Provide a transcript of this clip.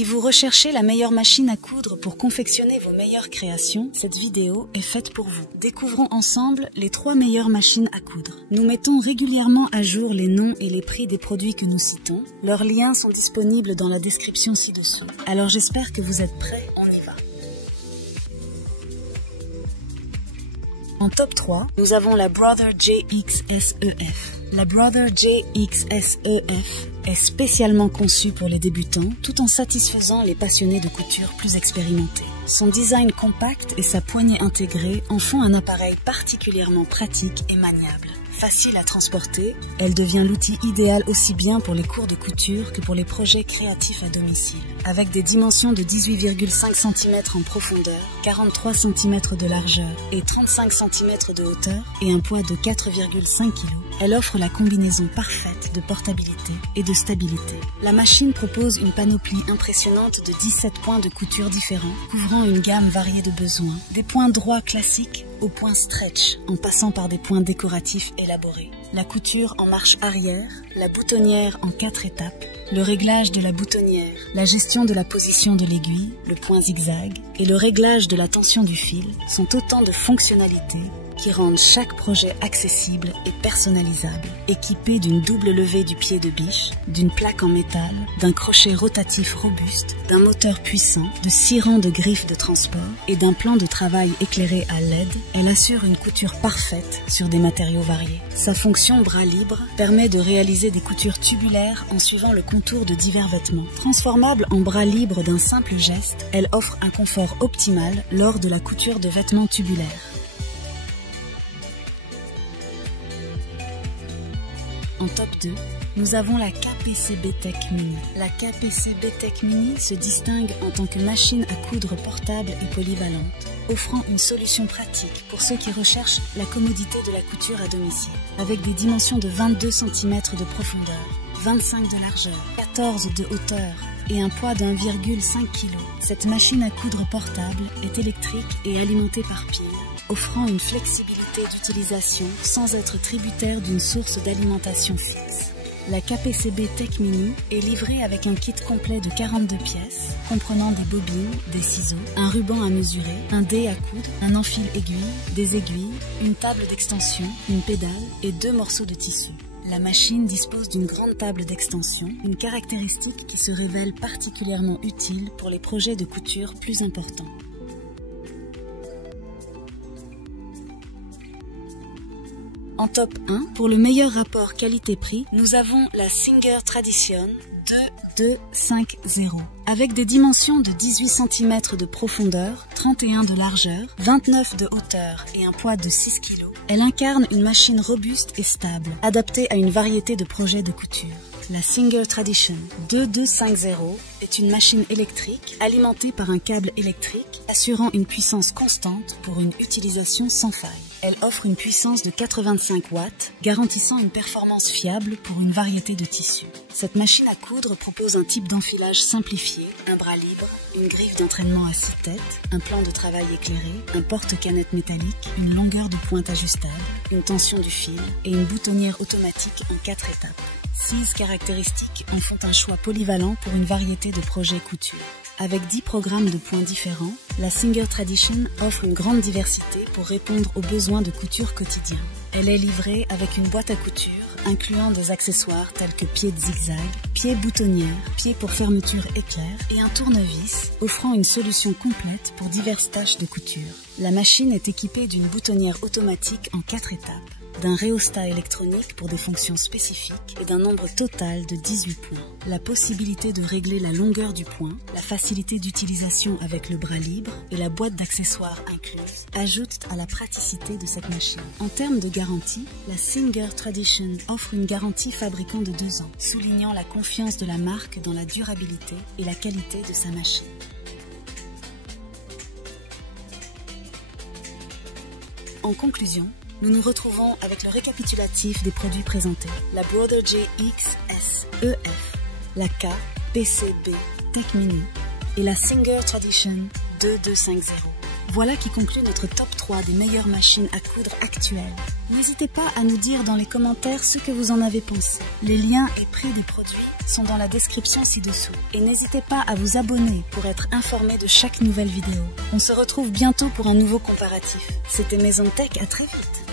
Si vous recherchez la meilleure machine à coudre pour confectionner vos meilleures créations, cette vidéo est faite pour vous. Découvrons ensemble les 3 meilleures machines à coudre. Nous mettons régulièrement à jour les noms et les prix des produits que nous citons. Leurs liens sont disponibles dans la description ci-dessous. Alors j'espère que vous êtes prêts, on y va. En top 3, nous avons la Brother JXSEF. La Brother JXSEF est spécialement conçue pour les débutants tout en satisfaisant les passionnés de couture plus expérimentés. Son design compact et sa poignée intégrée en font un appareil particulièrement pratique et maniable. Facile à transporter, elle devient l'outil idéal aussi bien pour les cours de couture que pour les projets créatifs à domicile. Avec des dimensions de 18,5 cm en profondeur, 43 cm de largeur et 35 cm de hauteur et un poids de 4,5 kg, elle offre la combinaison parfaite de portabilité et de stabilité. La machine propose une panoplie impressionnante de 17 points de couture différents, couvrant une gamme variée de besoins, des points droits classiques aux points stretch, en passant par des points décoratifs élaborés. La couture en marche arrière, la boutonnière en 4 étapes, le réglage de la boutonnière, la gestion de la position de l'aiguille, le point zigzag et le réglage de la tension du fil sont autant de fonctionnalités qui rendent chaque projet accessible et personnalisable, équipé d'une double levée du pied de biche, d'une plaque en métal, d'un crochet rotatif robuste, d'un moteur puissant, de 6 rangs de griffes de transport et d'un plan de travail éclairé à LED, elle assure une couture parfaite sur des matériaux variés. Sa fonction bras libre permet de réaliser des coutures tubulaires en suivant le contour de divers vêtements. Transformable en bras libre d'un simple geste, elle offre un confort optimal lors de la couture de vêtements tubulaires. En top 2, nous avons la KPCB Tech Mini. La KPCB Tech Mini se distingue en tant que machine à coudre portable et polyvalente, offrant une solution pratique pour ceux qui recherchent la commodité de la couture à domicile. Avec des dimensions de 22 cm de profondeur, 25 de largeur, 14 de hauteur et un poids de 1,5 kg, cette machine à coudre portable est électrique et alimentée par pile, offrant une flexibilité d'utilisation sans être tributaire d'une source d'alimentation fixe. La KPCB Tech Mini est livrée avec un kit complet de 42 pièces, comprenant des bobines, des ciseaux, un ruban à mesurer, un dé à coudre, un enfil aiguille, des aiguilles, une table d'extension, une pédale et 2 morceaux de tissu. La machine dispose d'une grande table d'extension, une caractéristique qui se révèle particulièrement utile pour les projets de couture plus importants. En top 1, pour le meilleur rapport qualité-prix, nous avons la Singer Tradition 2250. Avec des dimensions de 18 cm de profondeur, 31 de largeur, 29 de hauteur et un poids de 6 kg, elle incarne une machine robuste et stable, adaptée à une variété de projets de couture. La Singer Tradition 2250 est une machine électrique alimentée par un câble électrique assurant une puissance constante pour une utilisation sans faille. Elle offre une puissance de 85 watts, garantissant une performance fiable pour une variété de tissus. Cette machine à coudre propose un type d'enfilage simplifié, un bras libre, une griffe d'entraînement à 6 têtes, un plan de travail éclairé, un porte-canette métallique, une longueur de pointe ajustable, une tension du fil et une boutonnière automatique en 4 étapes. 6 caractéristiques en font un choix polyvalent pour une variété de projets couture. Avec 10 programmes de points différents, la Singer Tradition offre une grande diversité pour répondre aux besoins de couture quotidiens. Elle est livrée avec une boîte à couture, incluant des accessoires tels que pieds de zigzag, pieds boutonnière, pieds pour fermeture éclair et un tournevis, offrant une solution complète pour diverses tâches de couture. La machine est équipée d'une boutonnière automatique en 4 étapes, d'un rhéostat électronique pour des fonctions spécifiques et d'un nombre total de 18 points. La possibilité de régler la longueur du point, la facilité d'utilisation avec le bras libre et la boîte d'accessoires incluse ajoutent à la praticité de cette machine. En termes de garantie, la Singer Tradition offre une garantie fabricant de 2 ans, soulignant la confiance de la marque dans la durabilité et la qualité de sa machine. En conclusion, nous nous retrouvons avec le récapitulatif des produits présentés. La Brother JXSEF, la KPCB Tech Mini et la Singer Tradition 2250. Voilà qui conclut notre top 3 des meilleures machines à coudre actuelles. N'hésitez pas à nous dire dans les commentaires ce que vous en avez pensé. Les liens et prix des produits sont dans la description ci-dessous. Et n'hésitez pas à vous abonner pour être informé de chaque nouvelle vidéo. On se retrouve bientôt pour un nouveau comparatif. C'était Maison Tech, à très vite.